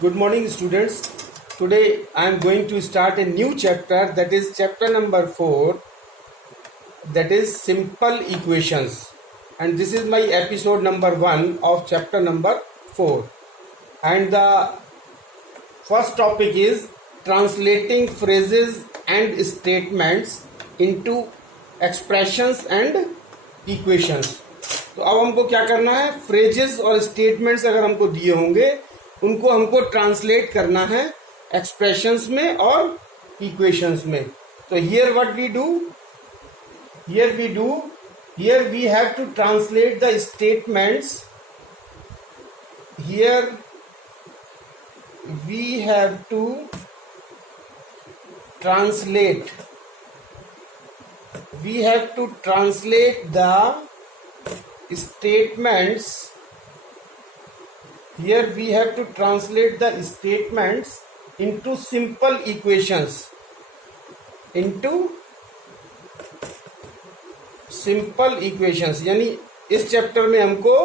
Good morning, students. Today I am going to start a new chapter, that is chapter number 4, that is simple equations. And this is my episode number 1 of chapter number 4. And the first topic is translating phrases and statements into expressions and equations. तो अब हमको क्या करना है, phrases और statements अगर हमको दिए होंगे उनको हमको ट्रांसलेट करना है एक्सप्रेशंस में और इक्वेशंस में. तो here what we do, here we have to translate the statements. Here we have to translate the statements. Here we have to translate the statements into simple equations, यानी इस chapter में हमको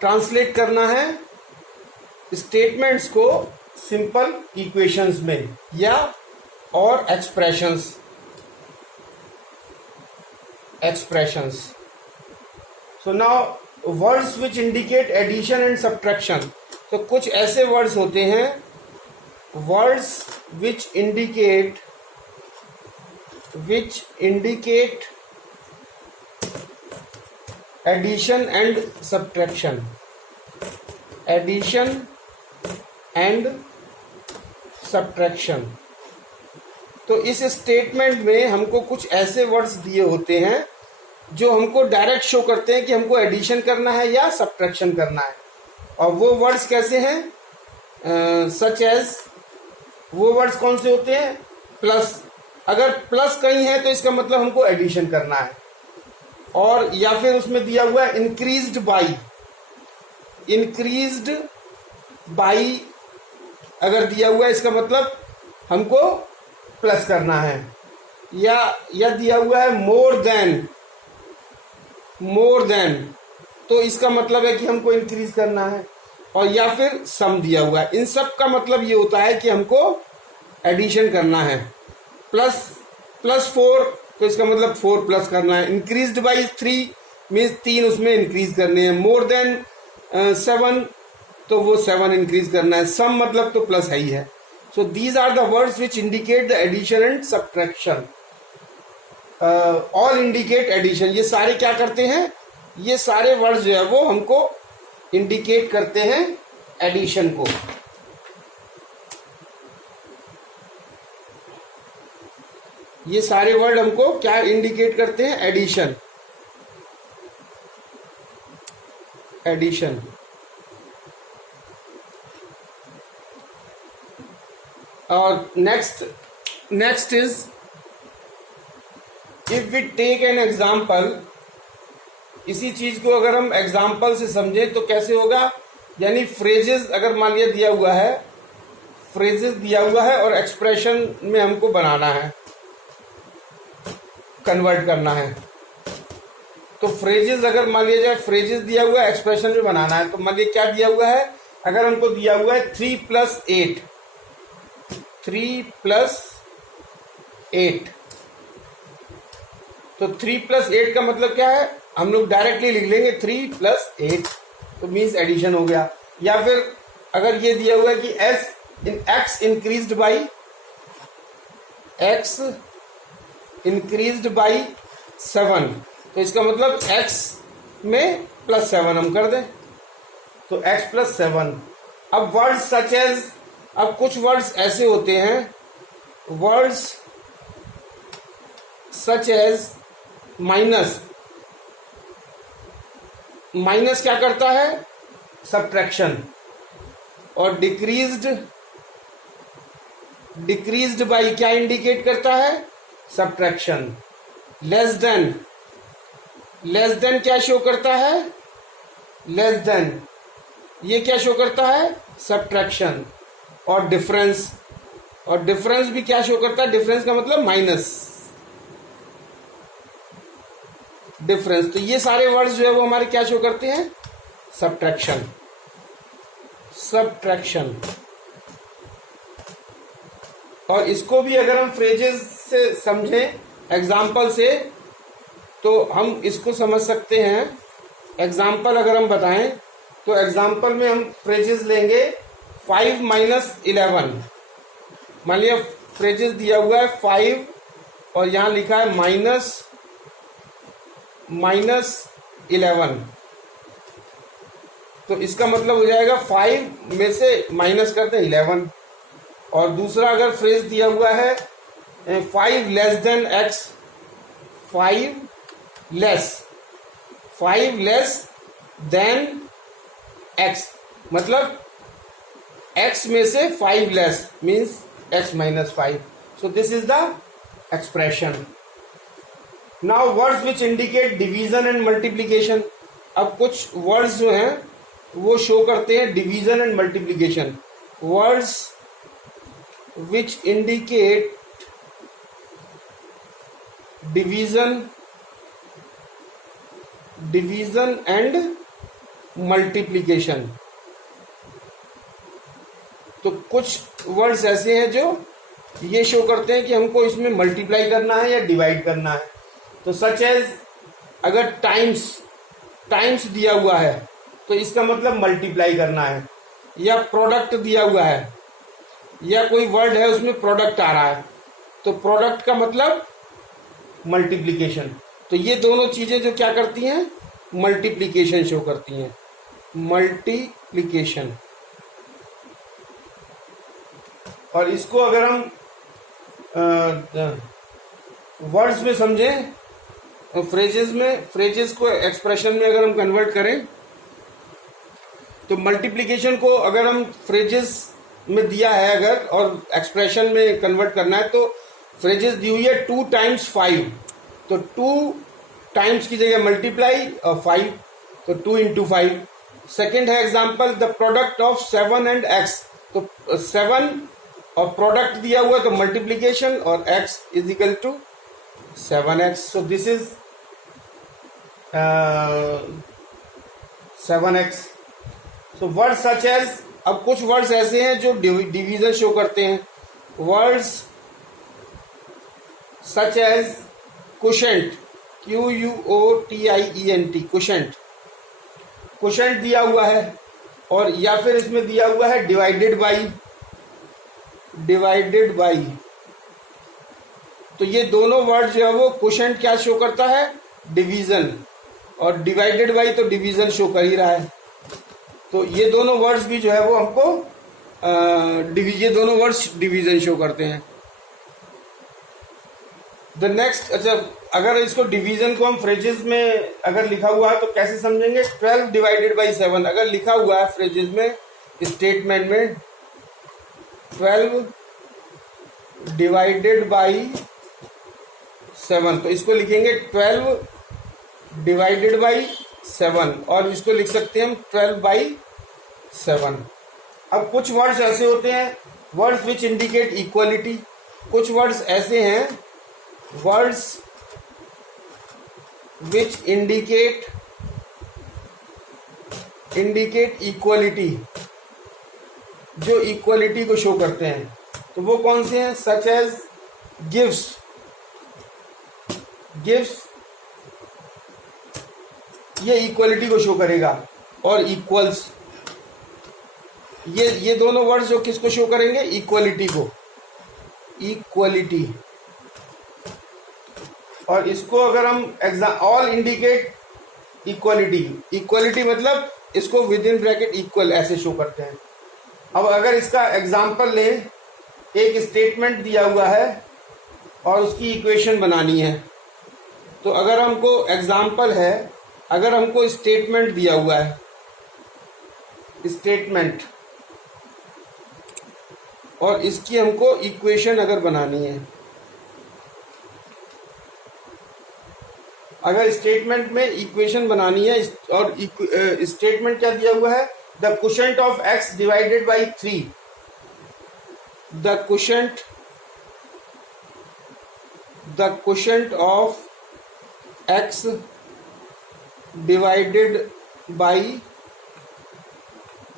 translate करना है statements को simple equations में या और expressions. So now words which indicate addition and subtraction. तो कुछ ऐसे वर्ड्स होते हैं, words which indicate addition and subtraction. Addition and subtraction. तो इस स्टेटमेंट में हमको कुछ ऐसे वर्ड्स दिए होते हैं जो हमको डायरेक्ट शो करते हैं कि हमको एडिशन करना है या सब्ट्रैक्शन करना है. और वो वर्ड्स कैसे हैं, सच एज, वो वर्ड्स कौन से होते हैं, प्लस. अगर प्लस कहीं है तो इसका मतलब हमको एडिशन करना है. और या फिर उसमें दिया हुआ है इंक्रीज्ड बाई अगर दिया हुआ है इसका मतलब हमको प्लस करना है. या दिया हुआ है मोर देन तो इसका मतलब है कि हमको इंक्रीज करना है. और या फिर सम दिया हुआ है. इन सब का मतलब ये होता है कि हमको एडिशन करना है. प्लस 4 तो इसका मतलब 4 प्लस करना है. इंक्रीज्ड बाई 3 मीन्स 3 उसमें इंक्रीज करने हैं. मोर देन 7 तो वो 7 इंक्रीज करना है. सम मतलब तो प्लस है ही है. So these are the words which indicate the addition and subtraction. All indicate addition. ये सारे क्या करते हैं, ये सारे वर्ड्स जो है वो हमको इंडिकेट करते हैं एडिशन को. ये सारे वर्ड हमको क्या इंडिकेट करते हैं, एडिशन. और next is if we take an example. इसी चीज को अगर हम एग्जाम्पल से समझें तो कैसे होगा, यानी फ्रेजेस अगर मान लिया दिया हुआ है और एक्सप्रेशन में हमको बनाना है, कन्वर्ट करना है. तो फ्रेजेस अगर मान लिया जाए, फ्रेजेस दिया हुआ है, एक्सप्रेशन में बनाना है. तो मान लिया क्या दिया हुआ है, अगर हमको दिया हुआ है 3 + 8 तो 3 + 8 का मतलब क्या है, हम लोग डायरेक्टली लिख लेंगे 3 + 8 तो मीन्स एडिशन हो गया. या फिर अगर ये दिया हुआ है कि x इंक्रीज्ड बाई 7 तो इसका मतलब x में +7 हम कर दें तो x + 7. अब वर्ड्स सच एज, अब कुछ वर्ड्स ऐसे होते हैं, वर्ड्स सच एज माइनस क्या करता है, सब्ट्रैक्शन. और डिक्रीज्ड बाई क्या इंडिकेट करता है, सब्ट्रैक्शन. लेस देन क्या शो करता है, लेस देन ये क्या शो करता है, सब्ट्रैक्शन. और डिफरेंस भी क्या शो करता है, डिफरेंस का मतलब माइनस. डिफरेंस. तो ये सारे वर्ड्स जो है वो हमारे क्या शो करते हैं, सब्ट्रैक्शन. सबट्रैक्शन। और इसको भी अगर हम फ्रेजेस से समझें, एग्जाम्पल से, तो हम इसको समझ सकते हैं। एग्जाम्पल अगर हम बताएं तो एग्जाम्पल में हम फ्रेजेस लेंगे 5 माइनस 11। मान लिया फ्रेजेस दिया हुआ है 5 और यहाँ लिखा है माइनस 11, तो इसका मतलब हो जाएगा 5 में से माइनस करते हैं 11। और दूसरा अगर फ्रेज दिया हुआ है 5 less than x, 5 less than x, मतलब x में से 5 less means x minus 5। So this is the expression. Now words which indicate division and multiplication. अब कुछ वर्ड्स जो हैं वो शो करते हैं division and multiplication. Words which indicate division and multiplication. तो कुछ वर्ड्स ऐसे हैं जो ये शो करते हैं कि हमको इसमें मल्टीप्लाई करना है या डिवाइड करना है। तो सच एज अगर टाइम्स दिया हुआ है तो इसका मतलब मल्टीप्लाई करना है, या प्रोडक्ट दिया हुआ है या कोई वर्ड है उसमें प्रोडक्ट आ रहा है तो प्रोडक्ट का मतलब मल्टीप्लीकेशन। तो ये दोनों चीजें जो क्या करती हैं, मल्टीप्लीकेशन शो करती हैं, मल्टीप्लीकेशन। और इसको अगर हम वर्ड्स में समझें, फ्रेजेस को एक्सप्रेशन में अगर हम कन्वर्ट करें, तो मल्टीप्लिकेशन को अगर हम फ्रेजेस में दिया है अगर और एक्सप्रेशन में कन्वर्ट करना है, तो फ्रेजेस दी हुई है 2 टाइम्स 5, तो 2 टाइम्स की जगह मल्टीप्लाई और 5, तो 2 इंटू 5। सेकेंड है example the product of 7 and x, तो 7 और प्रोडक्ट दिया हुआ तो मल्टीप्लीकेशन और x is equal to 7x। So this is 7x। So word such as, अब कुछ वर्ड्स ऐसे हैं जो डिवीजन शो करते हैं। Words such as quotient, QUOTIENT, quotient. Quotient दिया हुआ है और या फिर इसमें दिया हुआ है डिवाइडेड बाई। तो ये दोनों वर्ड जो है वो क्वोशेंट क्या शो करता है, डिवीजन, और डिवाइडेड बाई तो डिवीजन शो कर ही रहा है। तो ये दोनों वर्ड्स भी जो है वो हमको ये दोनों वर्ड्स डिवीजन शो करते हैं। द नेक्स्ट, अच्छा अगर इसको डिवीजन को हम फ्रेजेस में अगर लिखा हुआ है तो कैसे समझेंगे, 12 डिवाइडेड बाई 7 अगर लिखा हुआ है फ्रेजेस में, स्टेटमेंट में 12 डिवाइडेड बाई 7, तो इसको लिखेंगे 12 डिवाइडेड बाई 7 और इसको लिख सकते हैं हम 12 बाई 7। अब कुछ वर्ड्स ऐसे होते हैं, वर्ड्स विच इंडिकेट इक्वलिटी। कुछ वर्ड्स ऐसे हैं, वर्ड्स विच इंडिकेट इक्वलिटी, जो इक्वलिटी को शो करते हैं। तो वो कौन से हैं, सच एज गिव्स, ये इक्वलिटी को शो करेगा, और इक्वल्स, ये दोनों वर्ड्स जो किसको शो करेंगे, इक्वलिटी को, इक्वलिटी। और इसको अगर हम ऑल इंडिकेट इक्वलिटी मतलब इसको विद इन ब्रैकेट इक्वल ऐसे शो करते हैं। अब अगर इसका एग्जाम्पल लें, एक स्टेटमेंट दिया हुआ है और उसकी इक्वेशन बनानी है, तो अगर हमको एग्जाम्पल है, अगर हमको स्टेटमेंट दिया हुआ है, स्टेटमेंट, और इसकी हमको इक्वेशन अगर बनानी है, अगर स्टेटमेंट में इक्वेशन बनानी है और स्टेटमेंट क्या दिया हुआ है, the quotient of x divided by 3, the quotient of x divided by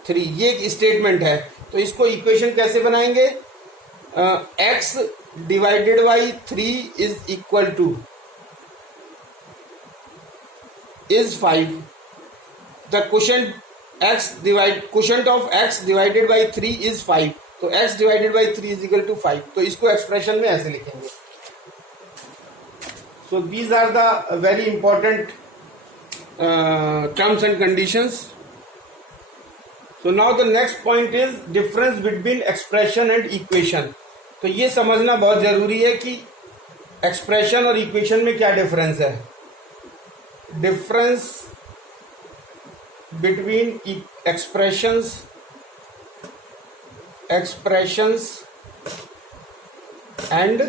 3, ये एक स्टेटमेंट है। तो इसको इक्वेशन कैसे बनाएंगे? x divided by 3 is equal to is 5। The quotient of x divided by 3 is 5। तो x divided by 3 is equal to 5। तो इसको एक्सप्रेशन में ऐसे लिखेंगे। So these are the very important terms and conditions. So now the next point is difference between expression and equation. तो ये समझना बहुत जरूरी है कि एक्सप्रेशन और इक्वेशन में क्या डिफरेंस है। Difference between expressions and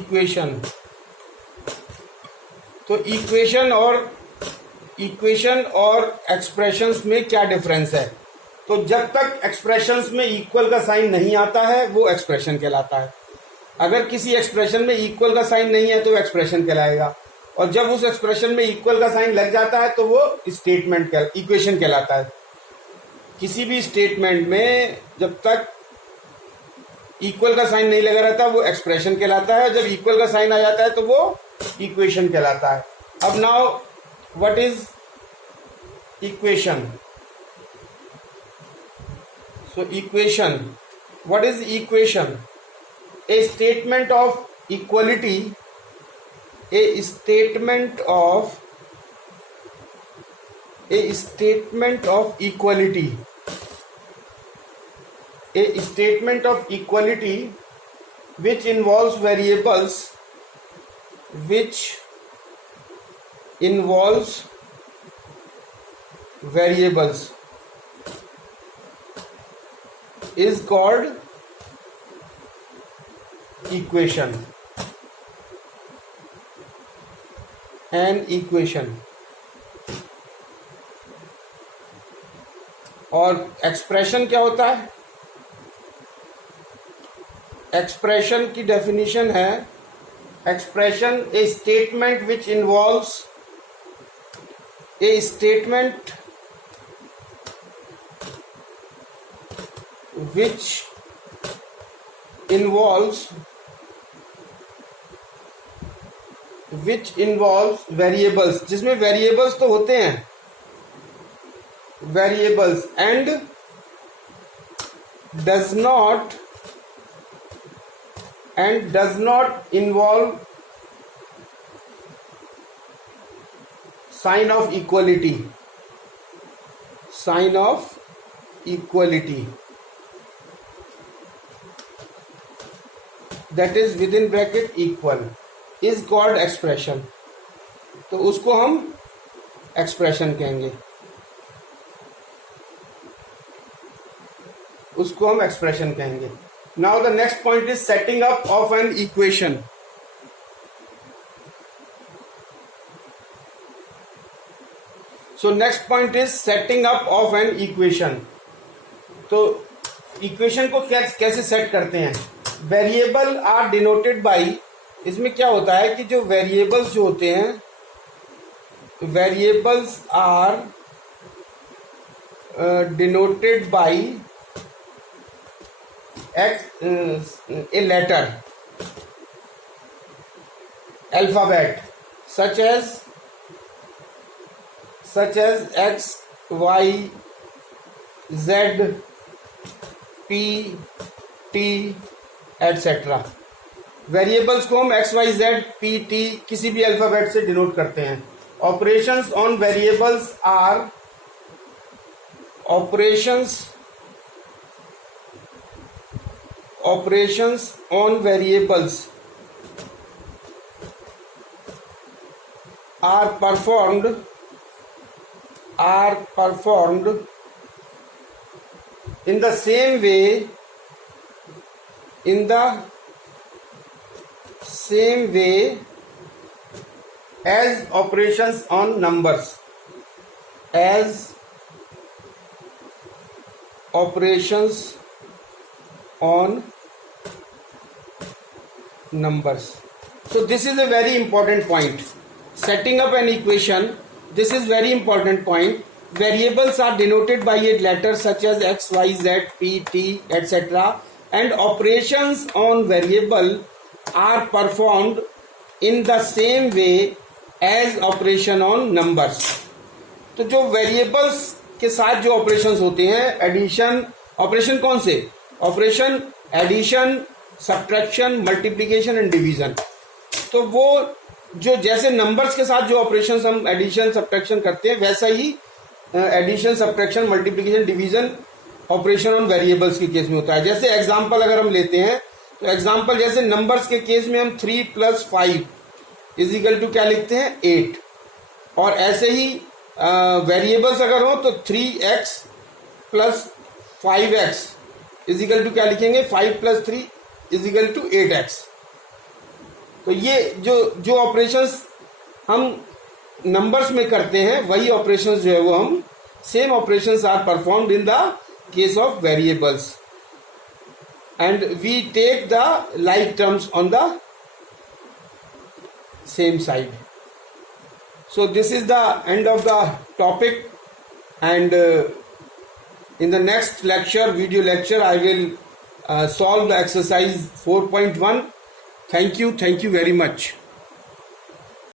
equation। तो इक्वेशन और एक्सप्रेशंस में क्या डिफरेंस है? तो जब तक एक्सप्रेशंस में इक्वल का साइन नहीं आता है वो एक्सप्रेशन कहलाता है। अगर किसी एक्सप्रेशन में इक्वल का साइन नहीं है तो एक्सप्रेशन कहलाएगा, और जब उस एक्सप्रेशन में इक्वल का साइन लग जाता है तो वो इक्वेशन कहलाता है। किसी भी स्टेटमेंट में जब तक इक्वल का साइन नहीं लगा रहता वो एक्सप्रेशन कहलाता है, जब इक्वल का साइन आ जाता है तो वो इक्वेशन कहलाता है। अब now what is equation? So equation, what is equation? A statement of equality, a statement of equality, which involves variables is called equation। an equation। और एक्सप्रेशन क्या होता है? एक्सप्रेशन की डेफिनेशन है, expression a statement which involves variables, जिसमें variables तो होते हैं, variables, and does not involve sign of equality, that is with in bracket equal, is called expression. तो उसको हम एक्सप्रेशन कहेंगे, now the next point is setting up of an equation. So next point is setting up of an equation. तो equation को कैसे set करते हैं? Variable are denoted by, इसमें क्या होता है कि जो वेरिएबल्स जो होते हैं, variables are denoted by a letter, alphabet, such as X, Y, Z, P, T, etc। Variables को हम X Y Z P T किसी भी अल्फाबेट से डिनोट करते हैं। Operations on variables are performed in the same way as operations on numbers, So this is a very important point. Setting up an equation, this is very important point variables are denoted by a letter such as x, y, z, p, t, etc. and operations on variable are performed in the same way as operation on numbers. तो जो variables के साथ जो operations होते हैं, addition, operation कौन से? Operation addition, subtraction, multiplication and division. तो वो जो जैसे नंबर्स के साथ जो ऑपरेशंस हम एडिशन सब्ट्रैक्शन करते हैं, वैसा ही addition, subtraction, multiplication, division operation on variables के केस में होता है. जैसे एग्जांपल अगर हम लेते हैं तो एग्जांपल जैसे नंबर्स के केस में हम 3 + 5 = क्या लिखते हैं? 8. और ऐसे ही वेरिएबल्स अगर हो तो 3x + 5x = क्या लिखेंगे? 5 + 3 = 8x. तो ये जो ऑपरेशंस हम नंबर्स में करते हैं, वही ऑपरेशंस जो है वो हम same operations are performed in the case of variables and we take the like terms on the same side. So this is the end of the topic, and in the next lecture, video lecture, I will solve the exercise 4.1. Thank you very much.